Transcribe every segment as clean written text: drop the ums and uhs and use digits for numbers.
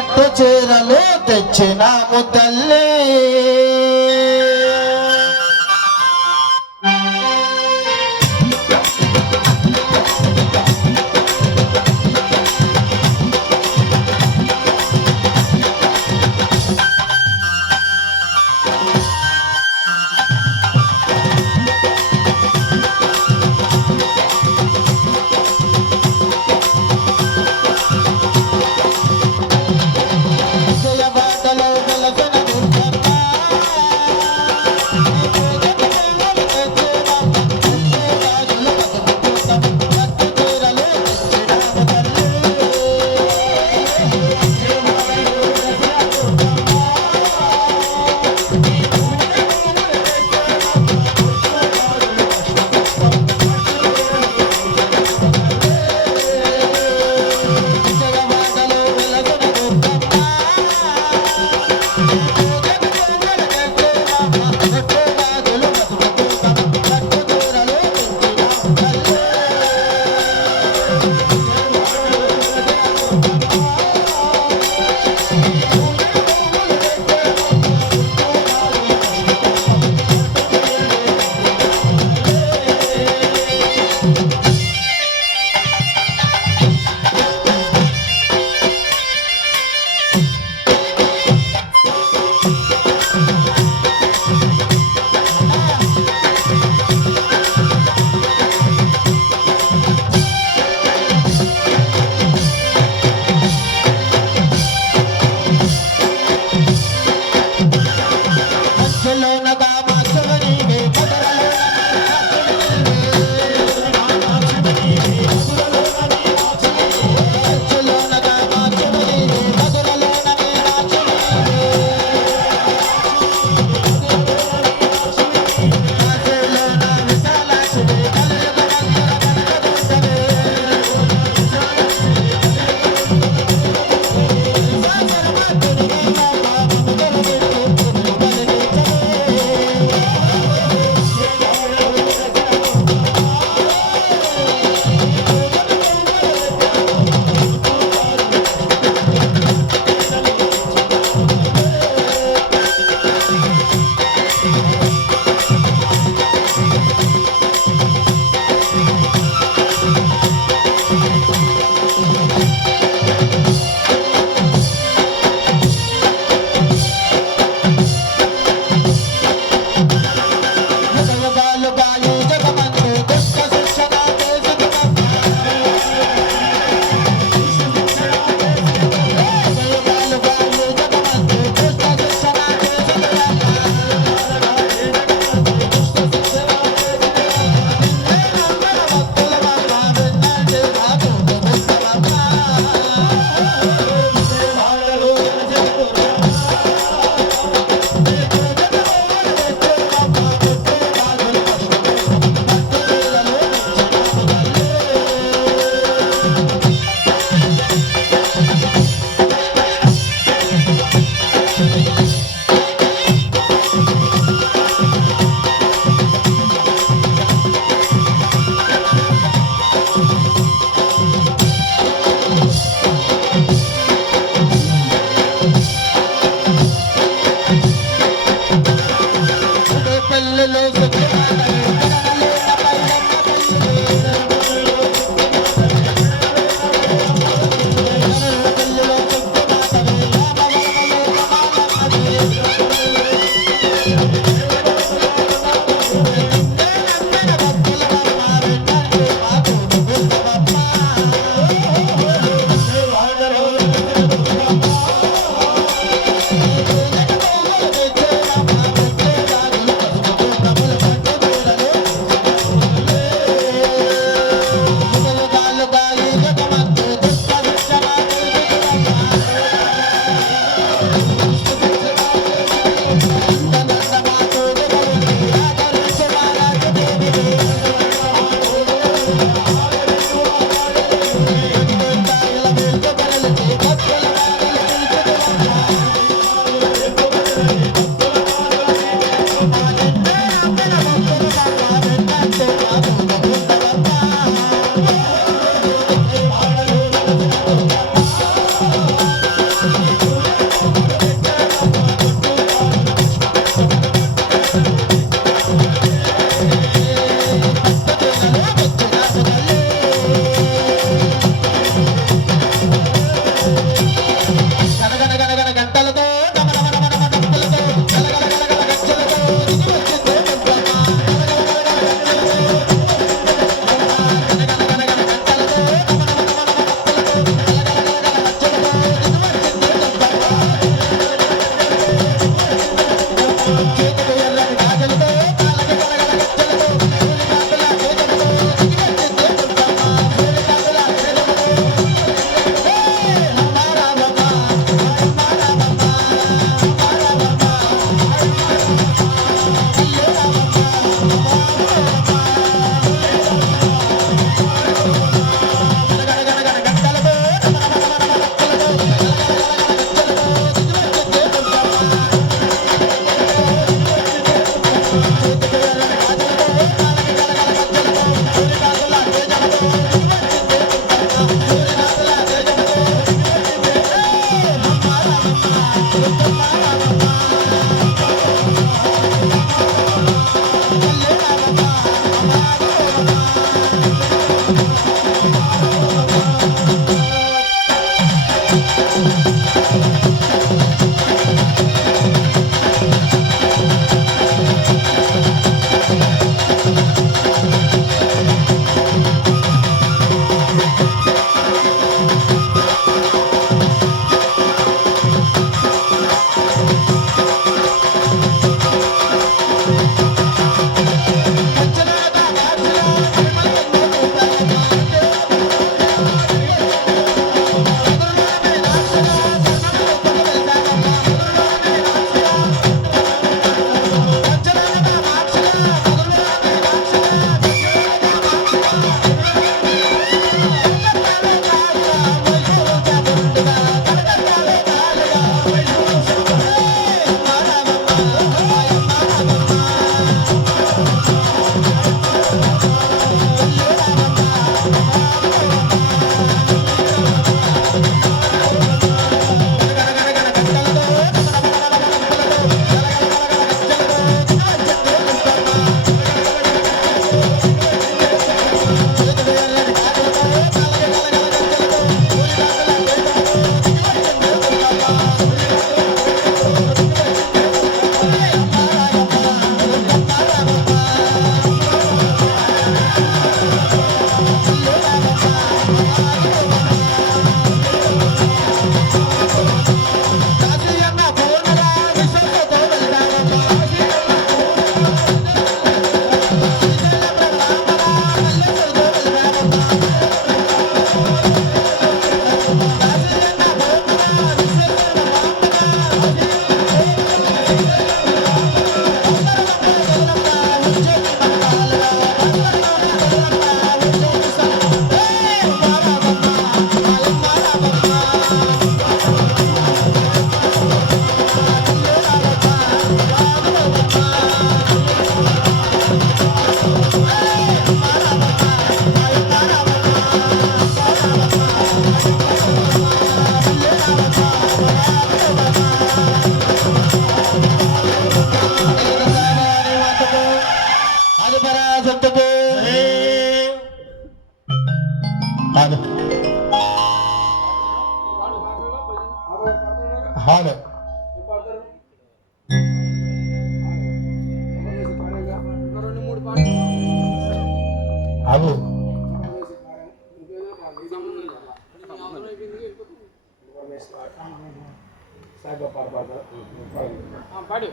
పట్టు చీరలు తెచ్చినాము తల్లి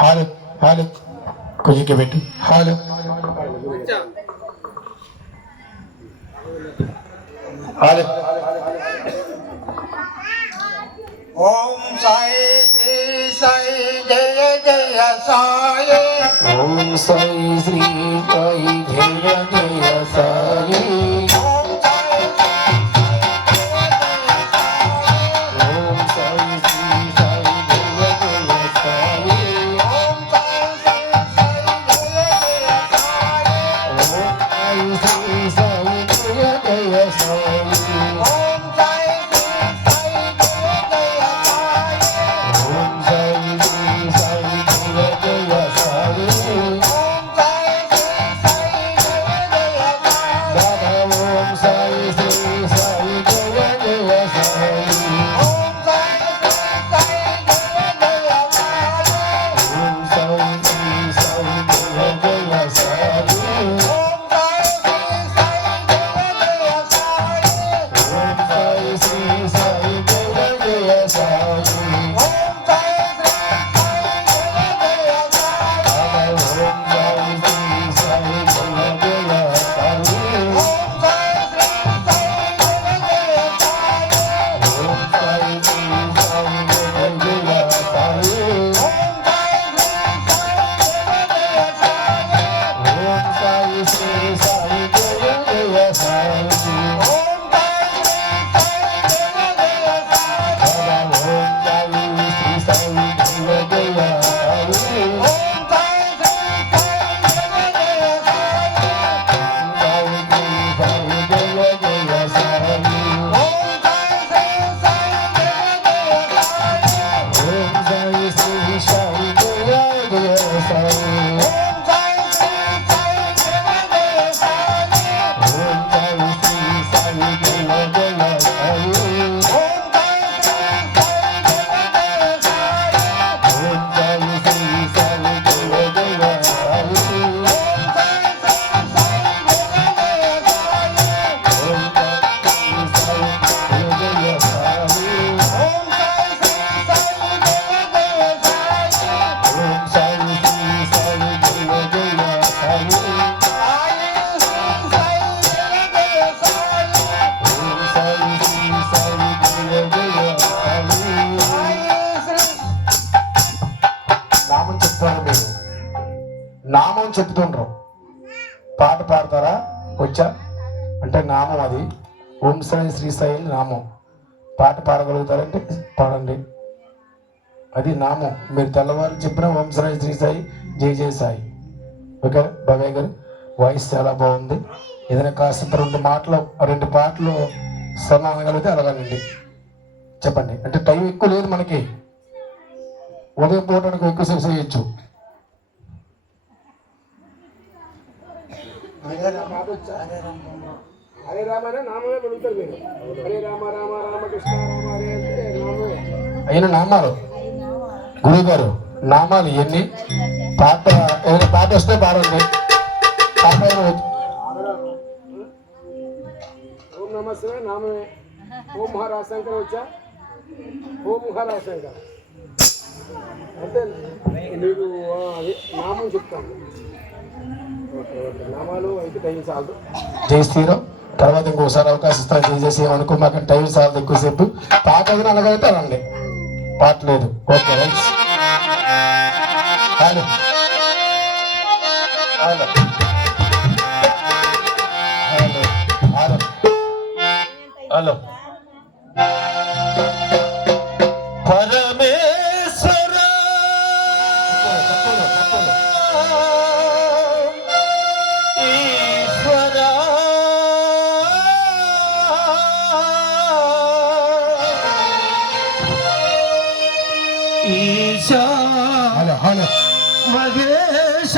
हाल हाल खुशी के बेटी हाल हाल ओम साई श्री साई जय जय साई ओम साई श्री साई जय जय साई చెప్తుండ్రు. పాట పాడతారా? వచ్చా అంటే నామం అది. ఓం సాయి శ్రీ సాయి నామం. పాట పాడగలుగుతారంటే పాడండి. అది నామం. మీరు తెల్లవారు చెప్పిన ఓం సాయి శ్రీ సాయి జై జై సాయి. ఓకే బాబాయ్ గారు, వాయిస్ చాలా బాగుంది. ఏదైనా కాస్త రెండు పాటలు సమానగలిగితే అలాగనండి చెప్పండి. అంటే టైం ఎక్కువ లేదు మనకి, ఉదయం పూటానికి ఎక్కువసేపు చేయొచ్చు. హరే రామనే నామమే పలుకుతారు మీరు. హరే రామ రామ రామ కృష్ణ రామ హరే అంటే నామమే. అయిన నామాలు గురువు గారు, నామాలు ఇవన్నీ. పాట ఏదైనా పాట వస్తే పాడండి. పాట ఓం నమస్తే నామమే. ఓం మహారాశంకర్ వచ్చా. ఓం మహారాశంకర్ అంటే నీకు అది నామం చెప్తాను. ఓకే ఓకే, నామాలు అయితే టైం చాలదు. జై శ్రీరామ్. తర్వాత ఇంకోసారి అవకాశం ఇస్తాను. జై చేసి అనుకో, మాకు టైం చాలా ఎక్కువసేపు. పాట ఏదైనా అలాగైతే అనండి, పాట లేదు. Okay right. Hello hello hello hello hello